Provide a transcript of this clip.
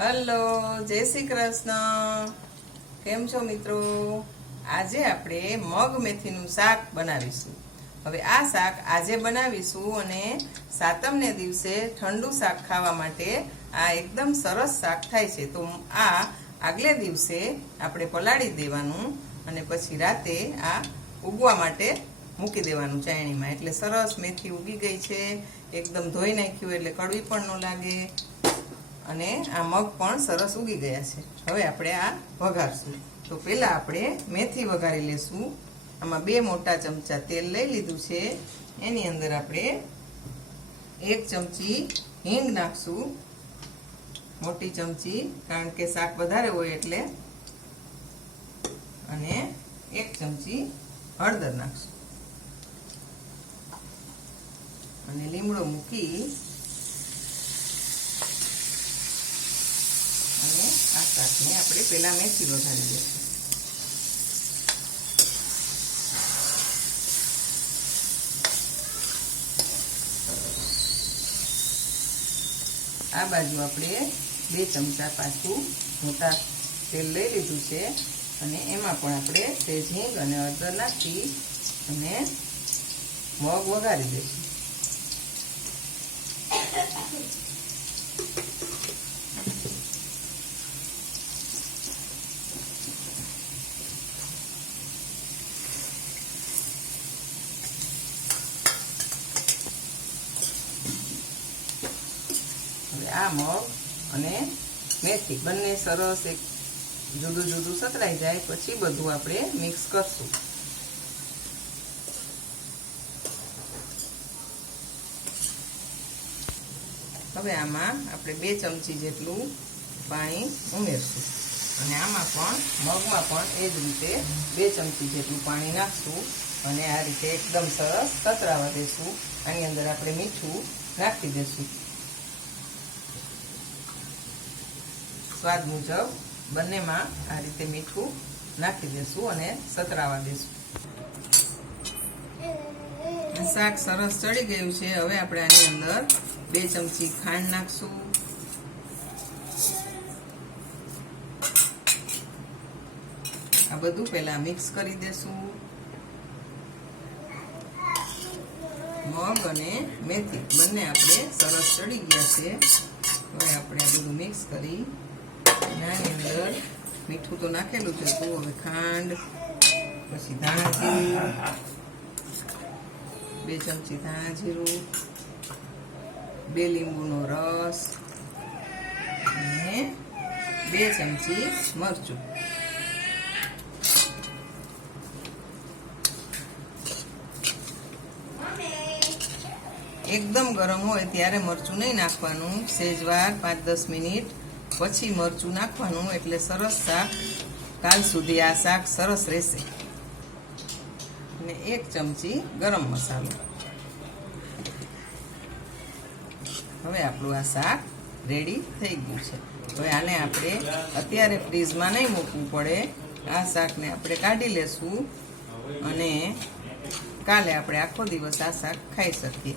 Hello, જય શ્રી કૃષ્ણ. કેમ છો મિત્રો? આજે આપણે મગ મેથીનું શાક બનાવીશું. હવે આ શાક આજે બનાવીશું અને સાતમને દિવસે ઠંડુ શાક ખાવા માટે આ એકદમ સરસ શાક થાય છે. તો આ આગલે દિવસે આપણે પલાળી દેવાનું અને પછી રાતે આ ઉગવા માટે મૂકી દેવાનું ચાયણીમાં. એટલે સરસ મેથી ઉગી ગઈ છે, એકદમ ધોઈ નાખ્યું એટલે કડવી પણ ન લાગે અને આ મગ પણ સરસ ઉગી ગયા છે. હવે આપણે આ વઘારશું. તો પહેલાં આપણે મેથી વઘારી લેશું. આમાં 2 મોટા ચમચા તેલ લઈ લીધું છે. એની અંદર આપણે 1 ચમચી હિંગ નાખશું, મોટી ચમચી, કારણ કે શાક વધારે હોય એટલે. અને 1 ચમચી હળદર નાખશું અને લીમડો મૂકી અને આ શાકને આપણે પહેલા મેથી વઘારી દઈશું. આ બાજુ આપણે 2 ચમચા પાછું મોટા તેલ લઈ લીધું છે અને એમાં પણ આપણે સેજ હિંગ અને હળદર નાખી અને મગ વઘારી દઈશું. હવે આ મગ અને મેથી બંને સરસ એક જુદું જુદું સતરાઈ જાય પછી બધું આપણે મિક્સ કરશું. હવે આમાં આપણે 2 ચમચી જેટલું પાણી ઉમેરશું અને આમાં પણ મગમાં પણ એ જ રીતે 2 ચમચી જેટલું પાણી નાખશું અને આ રીતે એકદમ સરસ સતરાવા દેશું. આની અંદર આપણે મીઠું નાખી દઈશું સ્વાદ મુજબ. બંનેમાં આ રીતે મીઠું નાખી દઈશું અને સતરાવા દઈશું. શાક સરસ ચડી ગયું છે. હવે આપણે આની અંદર 2 ચમચી ખાંડ નાખશું. આ બધું પહેલા મિક્સ કરી દેશું. મગ અને મેથી બંને આપણે સરસ ચડી ગયા છે. હવે આપણે આ બધું મિક્સ કરી આની અંદર મીઠું તો નાખેલું છે હતું. હવે ખાંડ, પછી ધાણા જીરું, 2 ચમચી ધાણા જીરું, 2 લીંબુનો રસ અને 2 ચમચી મરચું. એકદમ ગરમ હોય ત્યારે મરચું નહીં નાખવાનું. સહેજવાર 5-10 મિનિટ પછી મરચું નાખવાનું. એટલે સરસ શાક કાલ સુધી આ શાક સરસ રહેશે. અને 1 ચમચી ગરમ મસાલો. હવે આપણું આ શાક રેડી થઈ ગયું છે. હવે આને આપણે અત્યારે ફ્રીઝમાં નહીં મૂકવું પડે. આ શાકને આપણે કાઢી લેશું અને કાલે આપણે આખો દિવસ આ શાક ખાઈ શકીએ.